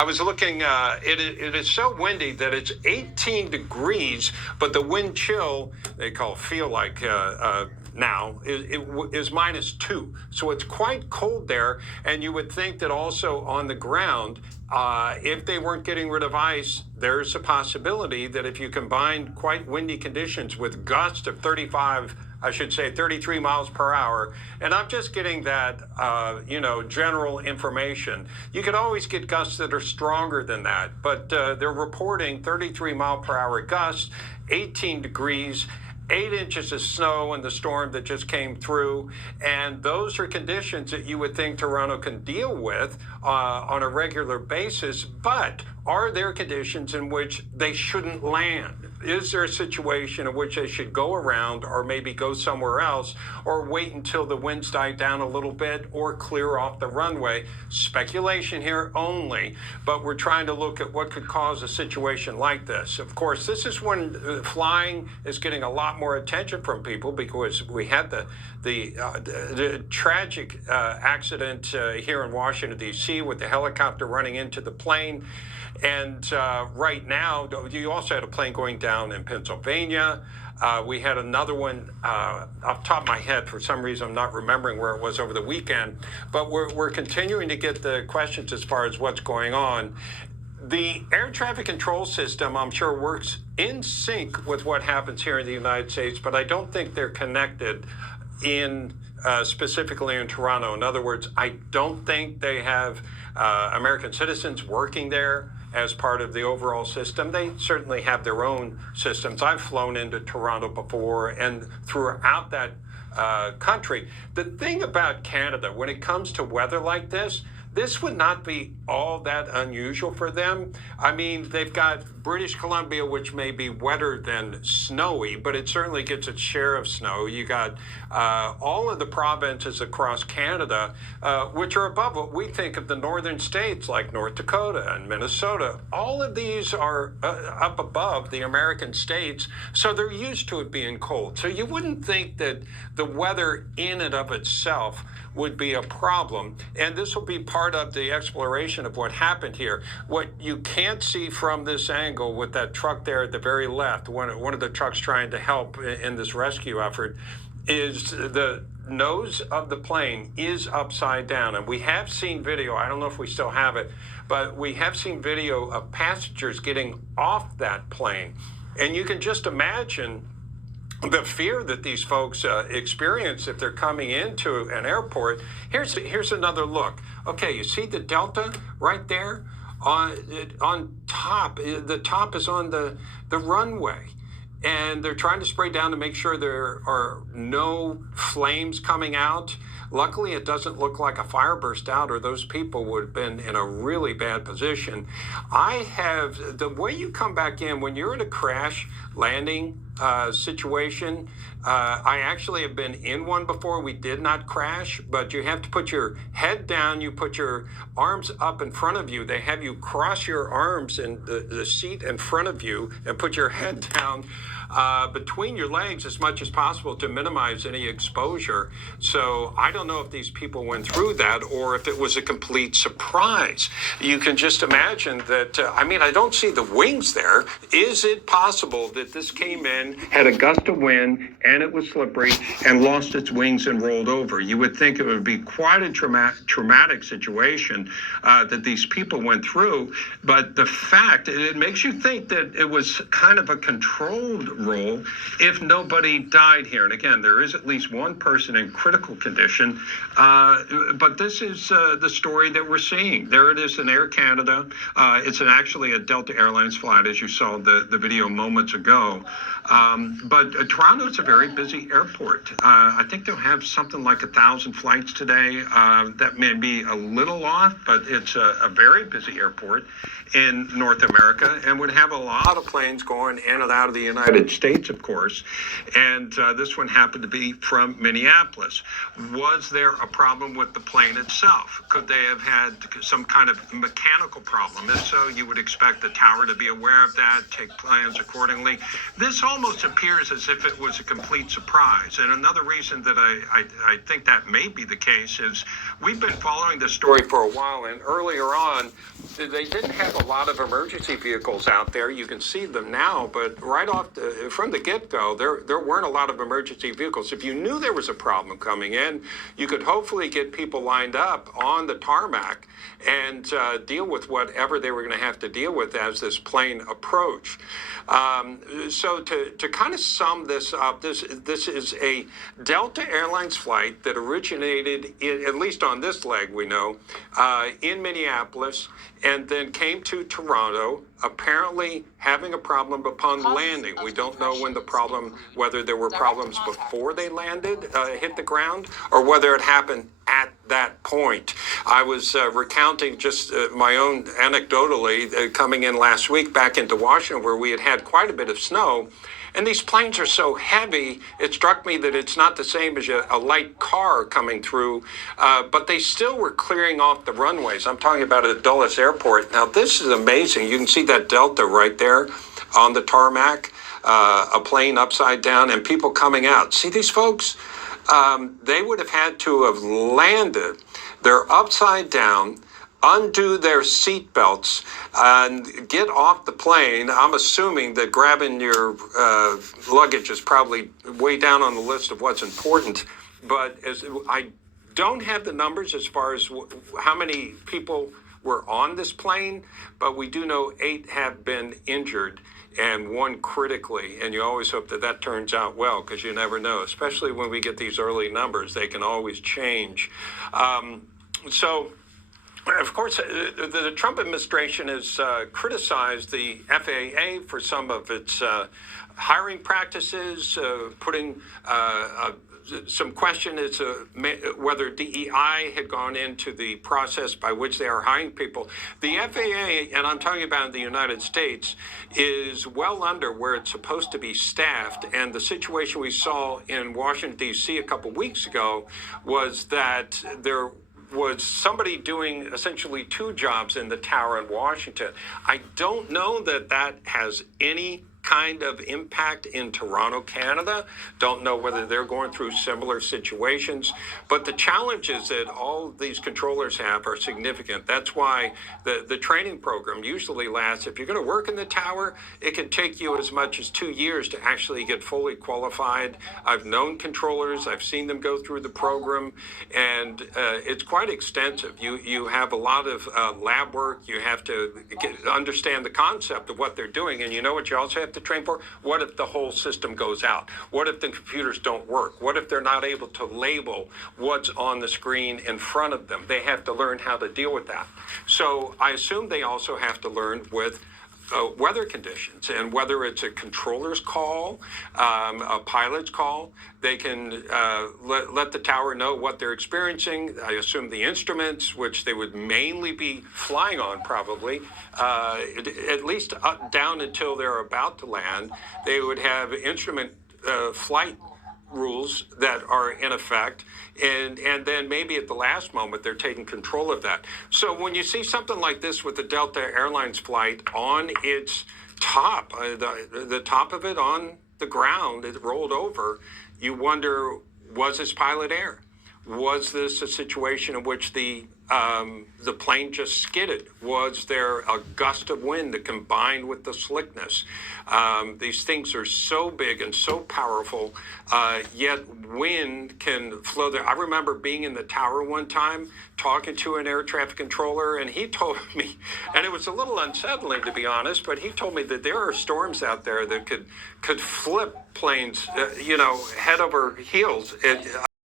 I was looking, it is so windy that it's 18 degrees, but the wind chill, they feel like now, is -2. So it's quite cold there. And you would think that also on the ground, if they weren't getting rid of ice, there's a possibility that if you combine quite windy conditions with gusts of 33 miles per hour. And I'm just getting that, general information. You could always get gusts that are stronger than that, but they're reporting 33 mile per hour gusts, 18 degrees, 8 inches of snow in the storm that just came through. And those are conditions that you would think Toronto can deal with on a regular basis. But are there conditions in which they shouldn't land? Is there a situation in which they should go around or maybe go somewhere else or wait until the winds die down a little bit or clear off the runway? Speculation here only, but we're trying to look at what could cause a situation like this. Of course, this is when flying is getting a lot more attention from people because we had the tragic accident here in Washington, D.C. with the helicopter running into the plane. And right now, you also had a plane going down in Pennsylvania. We had another one off the top of my head. For some reason, I'm not remembering where it was over the weekend. But we're continuing to get the questions as far as what's going on. The air traffic control system, I'm sure, works in sync with what happens here in the United States, but I don't think they're connected specifically in Toronto. In other words, I don't think they have American citizens working there as part of the overall system. They certainly have their own systems. I've flown into Toronto before and throughout that country. The thing about Canada, when it comes to weather like this would not be all that unusual for them. I mean, they've got British Columbia, which may be wetter than snowy, but it certainly gets its share of snow. You got all of the provinces across Canada, which are above what we think of the northern states like North Dakota and Minnesota. All of these are up above the American states, so they're used to it being cold. So you wouldn't think that the weather in and of itself would be a problem. And this will be part of the exploration of what happened here. What you can't see from this angle with that truck there at the very left, one of the trucks trying to help in this rescue effort, is the nose of the plane is upside down. And we have seen video, I don't know if we still have it, but we have seen video of passengers getting off that plane. And you can just imagine the fear that these folks experience if they're coming into an airport. Here's another look. Okay, you see the Delta right there on top. The top is on the runway. And they're trying to spray down to make sure there are no flames coming out. Luckily, it doesn't look like a fire burst out, or those people would have been in a really bad position. The way you come back in, when you're in a crash landing situation, I actually have been in one before. We did not crash, but you have to put your head down. You put your arms up in front of you. They have you cross your arms in the seat in front of you and put your head down between your legs as much as possible to minimize any exposure. So I don't know if these people went through that or if it was a complete surprise. You can just imagine that, I don't see the wings there. Is it possible that this came in, had a gust of wind, and it was slippery, and lost its wings and rolled over? You would think it would be quite a traumatic situation that these people went through, but the fact, it makes you think that it was kind of a controlled roll if nobody died here. And again, there is at least one person in critical condition, but this is the story that we're seeing. There it is in Air Canada. It's actually a Delta Airlines flight, as you saw the video moments ago. But Toronto is a very busy airport. I think they'll have something like 1,000 flights today. That may be a little off, but it's a very busy airport in North America, and would have a lot of planes going in and out of the United States, of course. And this one happened to be from Minneapolis. Was there a problem with the plane itself? Could they have had some kind of mechanical problem? If so, you would expect the tower to be aware of that, take plans accordingly. This almost almost appears as if it was a complete surprise. And another reason that I think that may be the case is we've been following this story for a while, and earlier on, they didn't have a lot of emergency vehicles out there. You can see them now, but right off from the get-go, there weren't a lot of emergency vehicles. If you knew there was a problem coming in, you could hopefully get people lined up on the tarmac and deal with whatever they were going to have to deal with as this plane approached. So to kind of sum this up, this is a Delta Airlines flight that originated, at least on this leg we know, in Minneapolis, and then came to Toronto, apparently having a problem upon landing. We don't know when the problem, whether there were problems before they landed, hit the ground, or whether it happened at that point. I was recounting just my own anecdotally coming in last week back into Washington, where we had quite a bit of snow. And these planes are so heavy, it struck me that it's not the same as a light car coming through, but they still were clearing off the runways. I'm talking about at Dulles Airport. Now, this is amazing. You can see that Delta right there on the tarmac, a plane upside down, and people coming out. See these folks? They would have had to have landed. They're upside down, undo their seat belts and get off the plane. I'm assuming that grabbing your luggage is probably way down on the list of what's important. But I don't have the numbers as far as how many people were on this plane, but we do know 8 have been injured and 1 critically. And you always hope that that turns out well, because you never know, especially when we get these early numbers. They can always change. Of course, the Trump administration has criticized the FAA for some of its hiring practices, putting some question as to whether DEI had gone into the process by which they are hiring people. The FAA, and I'm talking about the United States, is well under where it's supposed to be staffed. And the situation we saw in Washington, D.C. a couple weeks ago was that there was somebody doing essentially 2 jobs in the tower in Washington. I don't know that that has any kind of impact in Toronto, Canada. Don't know whether they're going through similar situations. But the challenges that all these controllers have are significant. That's why the training program usually lasts. If you're going to work in the tower, it can take you as much as 2 years to actually get fully qualified. I've known controllers. I've seen them go through the program, and it's quite extensive. You have a lot of lab work. You have to understand the concept of what they're doing. And you know what you also have to train for? What if the whole system goes out? What if the computers don't work? What if they're not able to label what's on the screen in front of them? They have to learn how to deal with that. So I assume they also have to learn with weather conditions, and whether it's a controller's call, a pilot's call, they can let the tower know what they're experiencing. I assume the instruments, which they would mainly be flying on probably, at least down until they're about to land, they would have instrument flight rules that are in effect, and then maybe at the last moment they're taking control of that. So when you see something like this with the Delta Airlines flight on its top, the top of it on the ground, it rolled over, you wonder, was this pilot air? Was this a situation in which the plane just skidded? Was there a gust of wind that combined with the slickness? These things are so big and so powerful, yet wind can flow there. I remember being in the tower one time, talking to an air traffic controller, and he told me, and it was a little unsettling to be honest, but he told me that there are storms out there that could flip planes, head over heels.